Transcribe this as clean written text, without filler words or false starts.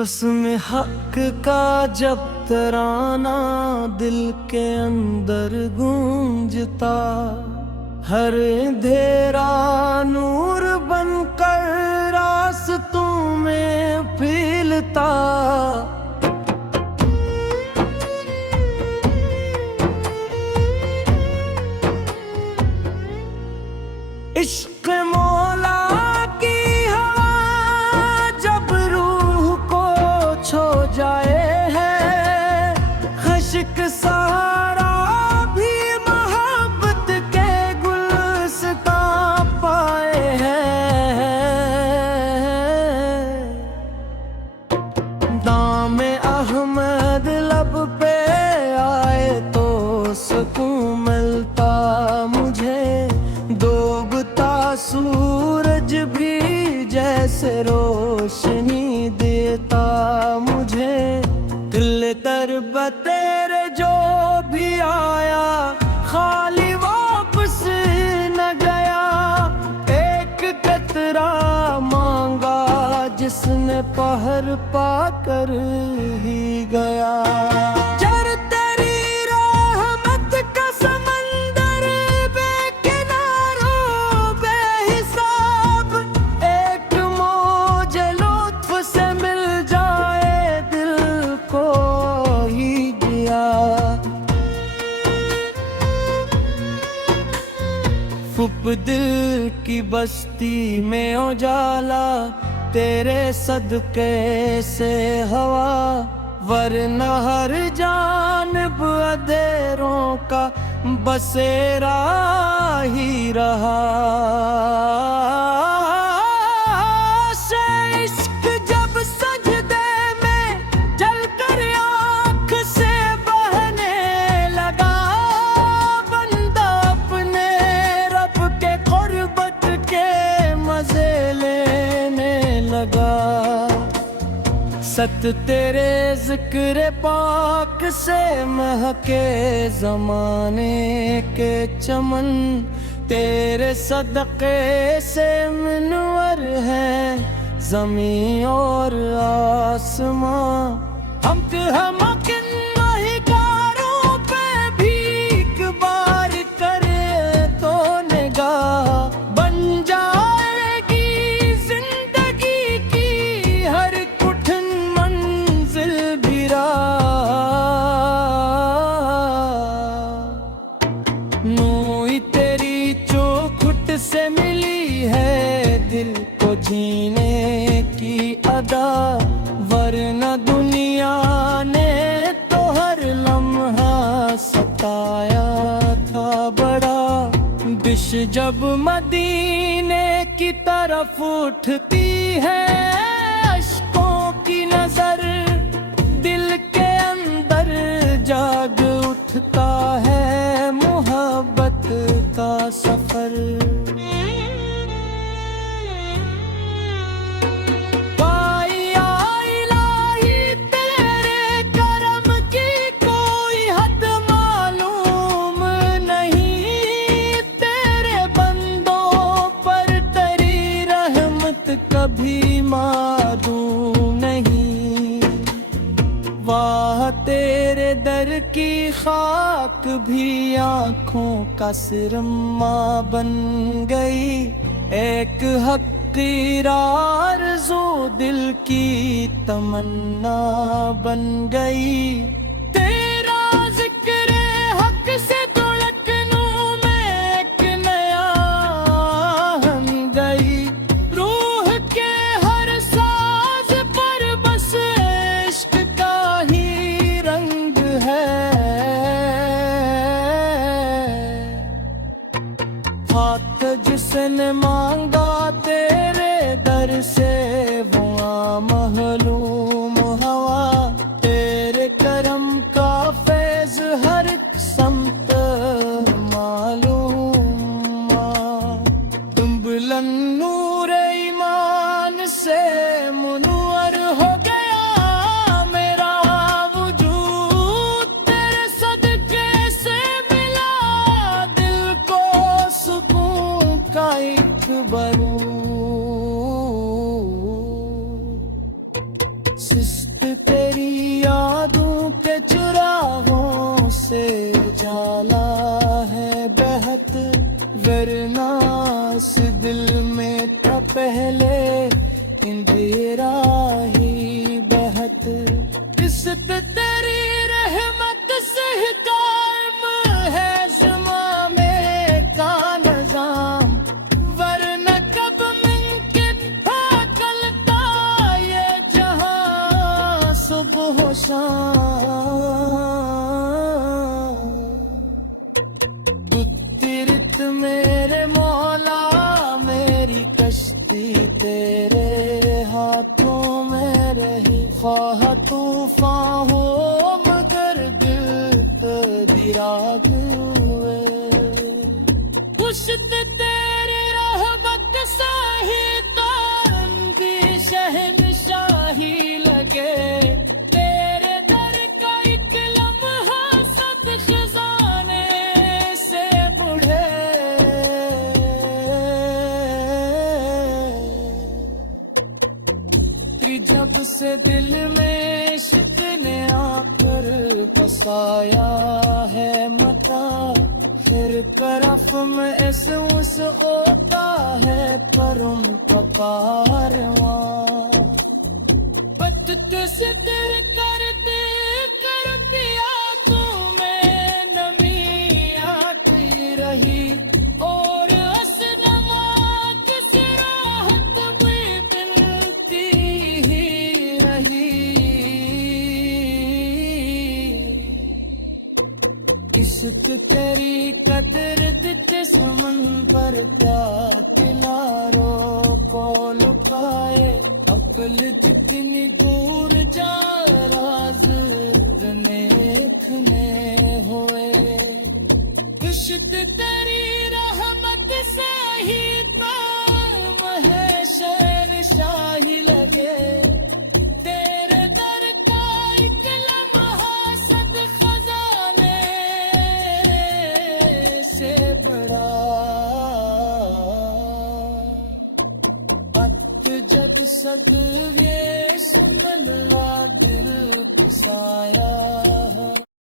बस में हक का जब तराना दिल के अंदर गूंजता, हर अंधेरा नूर बनकर रास्तों में फैलता। इश्क मौला की हवा जब रूह को छो जाए है, खश्क सहारा भी मोहब्बत के गुलस्तां पाए हैं। दामे अहमद लब पे आए तो सुकून मिलता मुझे, डूबता सूरज भी जैसे रोशनी देता मुझे। दिल दर बतेरे जो भी आया खाली वापस न गया, एक कतरा मांगा जिसने पहर पाकर ही गया। दिल की बस्ती में उजाला तेरे सदके से हवा, वरना हर जानिब अंधेरों का बसेरा ही रहा। सत तेरे जिक्र पाक से महके ज़माने के चमन, तेरे सदक़े से मुनव्वर है ज़मीं और आसमां। हम किन माहिकारों पे भी एक बार करे तो निगाह बन जाएगी जिंदगी की हर से मिली है दिल को जीने की अदा, वरना दुनिया ने तो हर लम्हा सताया था बड़ा। बिश जब मदीने की तरफ उठती है अश्कों की नजर, दिल के अंदर जाग उठता है मोहब्बत का सफर। कभी मालूम नहीं वाह तेरे दर की खाक भी आँखों का सिरमा बन गई, एक हक़ीर आरज़ू दिल की तमन्ना बन गई। तेरा जिक्र हक से जिसने मांगा तेरे दर से वो महलूम हवा, तेरे करम का फैज़ हर समत मालूम। तुम बुलंद नूर ईमान से मुनव्वर हो गया मेरा वजूद, तेरे सदके से मिला दिल को सुकून का एक आया है मता, फिर करफ में इस उस होता है पर उनका कारवां। पत्ते से तेरे करते कर पिया तुम्हें नमी आती रही, और असनमा किस राहत में मिलती ही रही। इश्क तेरी कदर दिते समन पर क्या किनारो को लुकाए, अकल जितनी दूर जा राज देखने हुए। इश्क तेरी रहमत से ही तो शहनशाही लगे, तेरे दर का एक लम्हा सद खजाने से बड़ा। जद सद